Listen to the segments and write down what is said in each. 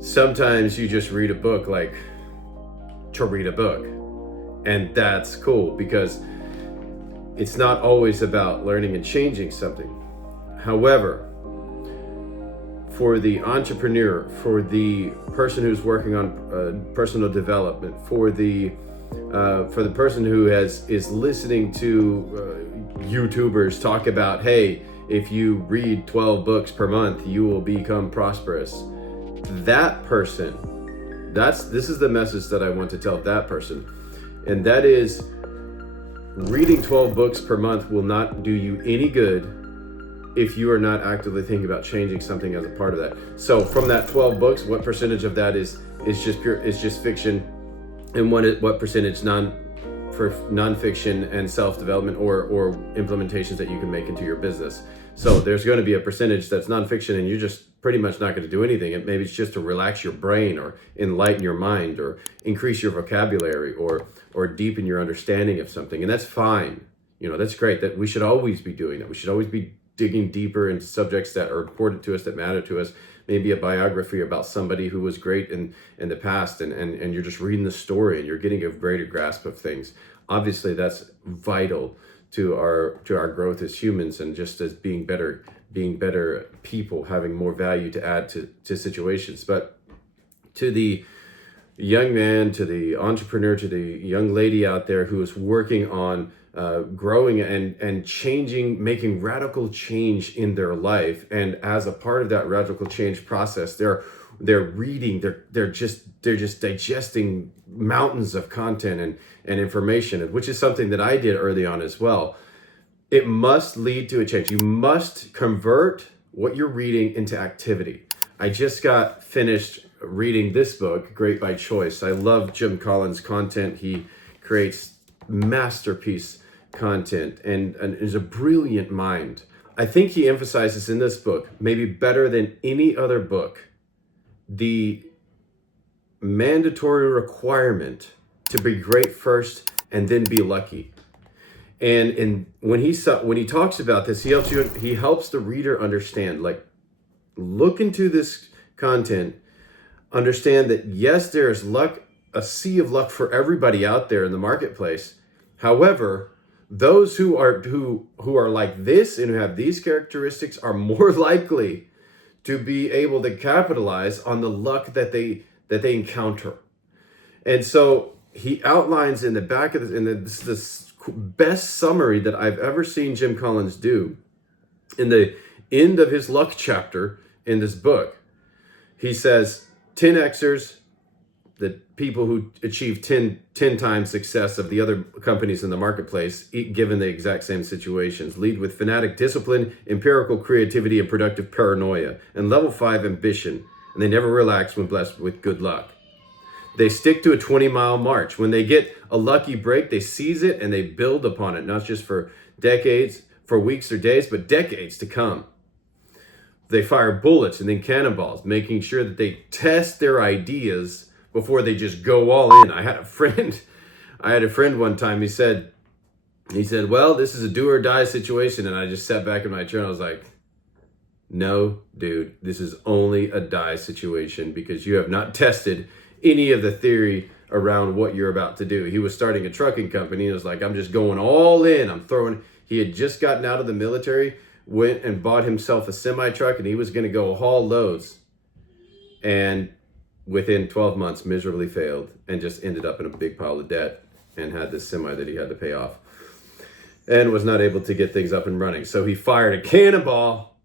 Sometimes you just read a book like to read a book, and that's cool because it's not always about learning and changing something. However, for the entrepreneur, for the person who's working on personal development, for the person who is listening to YouTubers talk about, hey, if you read 12 books per month, you will become prosperous. That person, this is the message that I want to tell that person, and that is, reading 12 books per month will not do you any good if you are not actively thinking about changing something as a part of that. So from that 12 books, what percentage of that is just fiction, and what percentage non-fiction and self-development or implementations that you can make into your business. So there's going to be a percentage that's non-fiction, and you're just pretty much not going to do anything. Maybe it's just to relax your brain or enlighten your mind or increase your vocabulary or deepen your understanding of something. And that's fine. That's great. That we should always be doing that. We should always be digging deeper into subjects that are important to us, that matter to us. Maybe a biography about somebody who was great in the past, and you're just reading the story and you're getting a greater grasp of things. Obviously, that's vital to our growth as humans, and just as being better people, having more value to add to situations. But to the young man, to the entrepreneur, to the young lady out there who is working on growing and changing, making radical change in their life, and as a part of that radical change process, they're reading, they're just digesting mountains of content and information, which is something that I did early on as well. It must lead to a change. You must convert what you're reading into activity. I just got finished reading this book, Great by Choice. I love Jim Collins' content. He creates masterpiece content and is a brilliant mind. I think he emphasizes in this book, maybe better than any other book, the mandatory requirement to be great first and then be lucky. And when he talks about this, he helps the reader understand, like, look into this content, understand that yes, there's luck, a sea of luck for everybody out there in the marketplace. However, those who are like this and who have these characteristics are more likely to be able to capitalize on the luck that they encounter. And so he outlines in the back of this is the best summary that I've ever seen Jim Collins do. In the end of his luck chapter in this book, he says 10Xers, the people who achieve 10 times success of the other companies in the marketplace, given the exact same situations, lead with fanatic discipline, empirical creativity, and productive paranoia, and level 5 ambition, and they never relax when blessed with good luck. They stick to a 20-mile march. When they get a lucky break, they seize it and they build upon it, not just for decades, for weeks or days, but decades to come. They fire bullets and then cannonballs, making sure that they test their ideas before they just go all in. I had a friend one time, he said, well, this is a do or die situation. And I just sat back in my chair and I was like, no, dude, this is only a die situation because you have not tested any of the theory around what you're about to do. He was starting a trucking company. He was like, I'm just going all in. He had just gotten out of the military, went and bought himself a semi truck, and he was going to go haul loads. And within 12 months, miserably failed and just ended up in a big pile of debt and had this semi that he had to pay off and was not able to get things up and running. So he fired a cannonball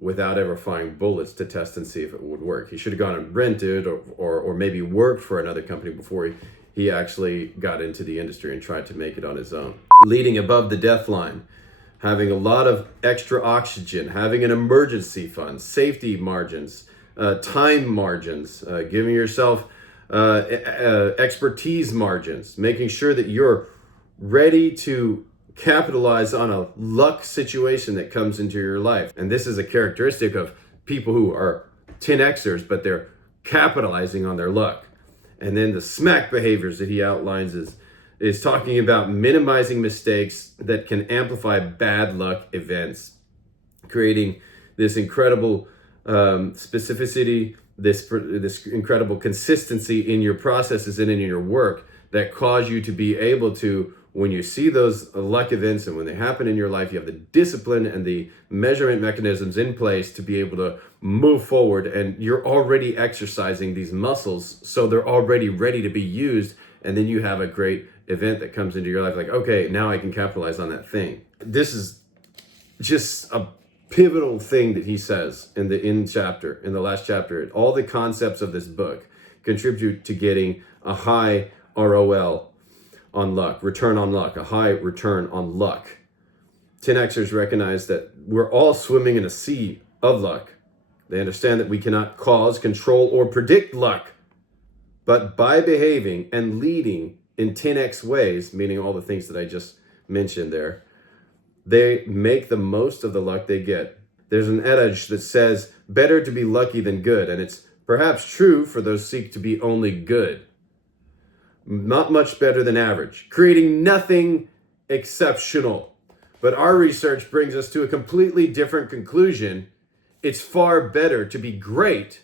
without ever firing bullets to test and see if it would work. He should have gone and rented or maybe worked for another company before he actually got into the industry and tried to make it on his own. Leading above the death line, having a lot of extra oxygen, having an emergency fund, safety margins, time margins, giving yourself expertise margins, making sure that you're ready to capitalize on a luck situation that comes into your life. And this is a characteristic of people who are 10Xers, but they're capitalizing on their luck. And then the smack behaviors that he outlines is talking about minimizing mistakes that can amplify bad luck events, creating this incredible specificity this incredible consistency in your processes and in your work that cause you to be able to, when you see those luck events and when they happen in your life, you have the discipline and the measurement mechanisms in place to be able to move forward, and you're already exercising these muscles, so they're already ready to be used. And then you have a great event that comes into your life, like, okay, now I can capitalize on that thing. This is just a pivotal thing that he says in the last chapter. All the concepts of this book contribute to getting a high ROL on luck, return on luck, a high return on luck. 10Xers recognize that we're all swimming in a sea of luck. They understand that we cannot cause, control, or predict luck, but by behaving and leading in 10X ways, meaning all the things that I just mentioned there, they make the most of the luck they get. There's an adage that says, better to be lucky than good, and it's perhaps true for those who seek to be only good. Not much better than average, creating nothing exceptional. But our research brings us to a completely different conclusion. It's far better to be great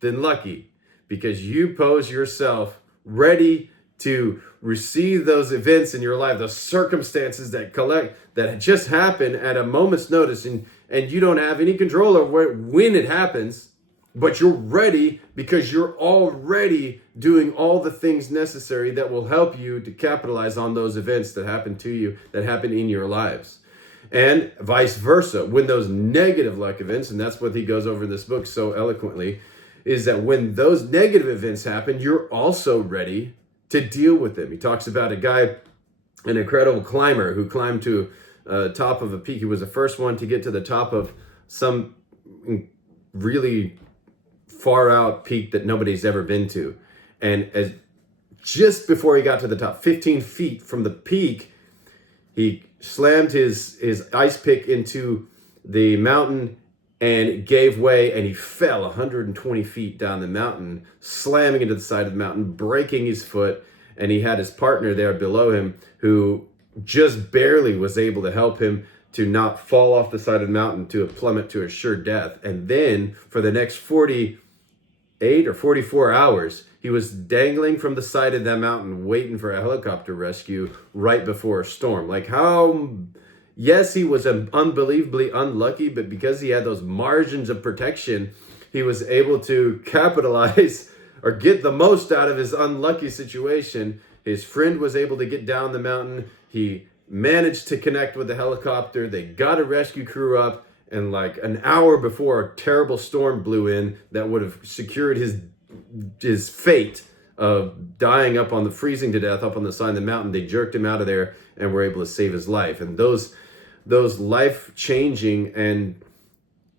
than lucky, because you pose yourself ready to receive those events in your life, those circumstances that just happen at a moment's notice, and you don't have any control over when it happens, but you're ready because you're already doing all the things necessary that will help you to capitalize on those events that happen to you, that happen in your lives. And vice versa, when those negative luck events, and that's what he goes over in this book so eloquently, is that when those negative events happen, you're also ready to deal with them. He talks about a guy, an incredible climber who climbed to top of a peak. He was the first one to get to the top of some really far out peak that nobody's ever been to. And just before he got to the top, 15 feet from the peak, he slammed his ice pick into the mountain and gave way, and he fell 120 feet down the mountain, slamming into the side of the mountain, breaking his foot. And he had his partner there below him who just barely was able to help him to not fall off the side of the mountain to a plummet to a sure death. And then for the next 48 or 44 hours, he was dangling from the side of that mountain, waiting for a helicopter rescue right before a storm. Like, how... Yes, he was unbelievably unlucky, but because he had those margins of protection, he was able to capitalize or get the most out of his unlucky situation. His friend was able to get down the mountain. He managed to connect with the helicopter. They got a rescue crew up, and like an hour before a terrible storm blew in that would have secured his fate of dying up on the freezing to death up on the side of the mountain, they jerked him out of there and were able to save his life. And those life-changing and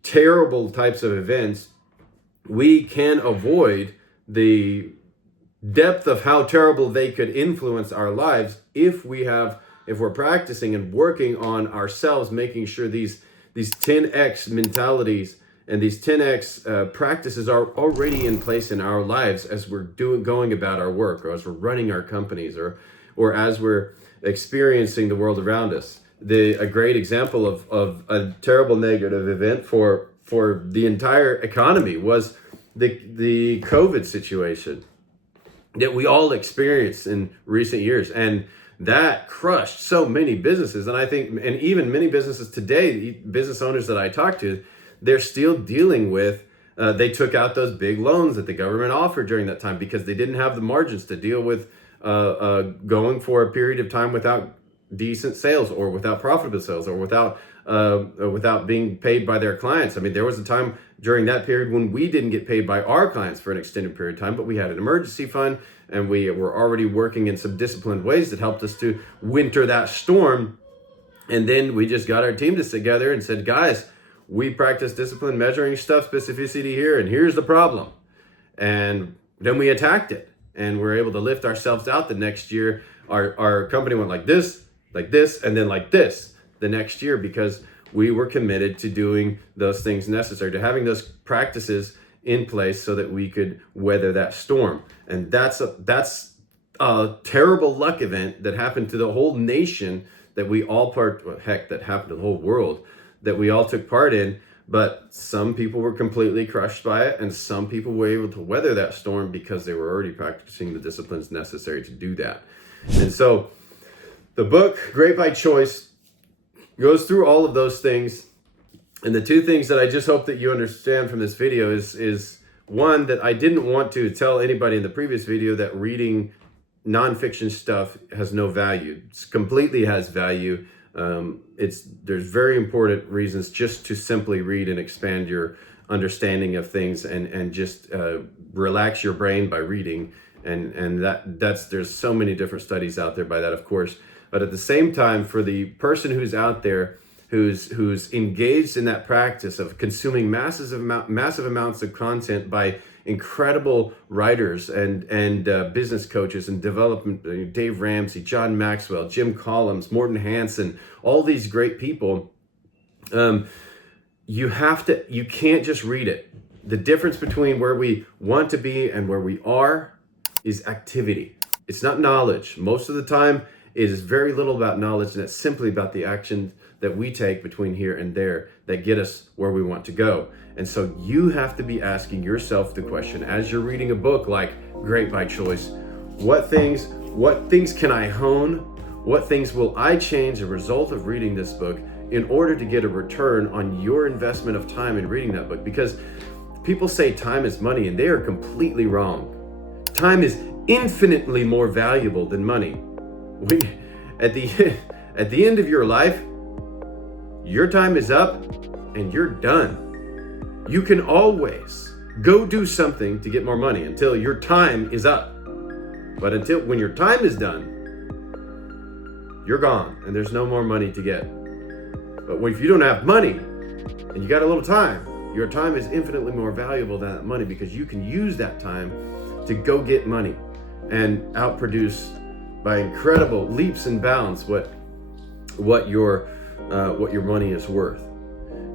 terrible types of events, we can avoid the depth of how terrible they could influence our lives if we're practicing and working on ourselves, making sure these 10X mentalities and these 10X practices are already in place in our lives as we're going about our work, or as we're running our companies, or as we're experiencing the world around us. A great example of a terrible negative event for the entire economy was the COVID situation that we all experienced in recent years, and that crushed so many businesses. And I think, and even many businesses today, business owners that I talk to, they're still dealing with. They took out those big loans that the government offered during that time because they didn't have the margins to deal with going for a period of time without decent sales, or without profitable sales, or without being paid by their clients. I mean, there was a time during that period when we didn't get paid by our clients for an extended period of time, but we had an emergency fund, and we were already working in some disciplined ways that helped us to winter that storm. And then we just got our team together and said, guys, we practice discipline, measuring stuff, specificity here, and here's the problem. And then we attacked it, and we're able to lift ourselves out. The next year, our company went like this, and then like this the next year, because we were committed to doing those things necessary, to having those practices in place so that we could weather that storm. And that's a terrible luck event that happened to the whole nation, that we all that happened to the whole world, that we all took part in. But some people were completely crushed by it, and some people were able to weather that storm because they were already practicing the disciplines necessary to do that. And so the book, Great by Choice, goes through all of those things. And the two things that I just hope that you understand from this video is one, that I didn't want to tell anybody in the previous video that reading nonfiction stuff has no value. It completely has value. There's very important reasons just to simply read and expand your understanding of things and just relax your brain by reading. And there's so many different studies out there by that, of course. But at the same time, for the person who's out there who's engaged in that practice of consuming massive amounts of content by incredible writers and business coaches and development, Dave Ramsey, John Maxwell, Jim Collins, Morton Hansen, all these great people, you can't just read it. The difference between where we want to be and where we are is activity. It's not knowledge. Most of the time, it is very little about knowledge, and it's simply about the action that we take between here and there that get us where we want to go. And so you have to be asking yourself the question, as you're reading a book like Great by Choice, what things can I hone? What things will I change as a result of reading this book in order to get a return on your investment of time in reading that book? Because people say time is money, and they are completely wrong. Time is infinitely more valuable than money. At the end of your life, your time is up and you're done. You can always go do something to get more money until your time is up. But when your time is done, you're gone and there's no more money to get. But if you don't have money and you got a little time, your time is infinitely more valuable than that money, because you can use that time to go get money and outproduce by incredible leaps and bounds what your money is worth.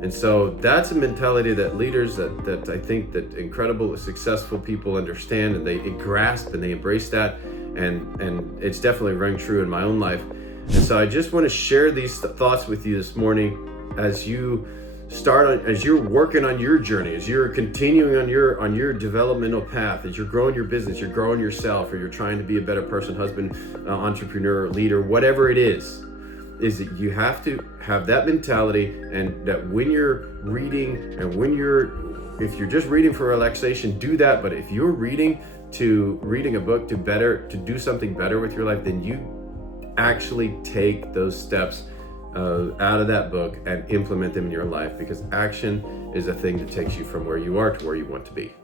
And so that's a mentality that leaders, that I think that incredible successful people understand, and they grasp and they embrace that, and it's definitely rung true in my own life. And so I just want to share these thoughts with you this morning as you're working on your journey, as you're continuing on your developmental path, as you're growing your business, you're growing yourself, or you're trying to be a better person, husband, entrepreneur, leader, whatever it is that you have to have that mentality, and that when you're reading, and if you're just reading for relaxation, do that. But if you're reading a book to do something better with your life, then you actually take those steps out of that book and implement them in your life, because action is a thing that takes you from where you are to where you want to be.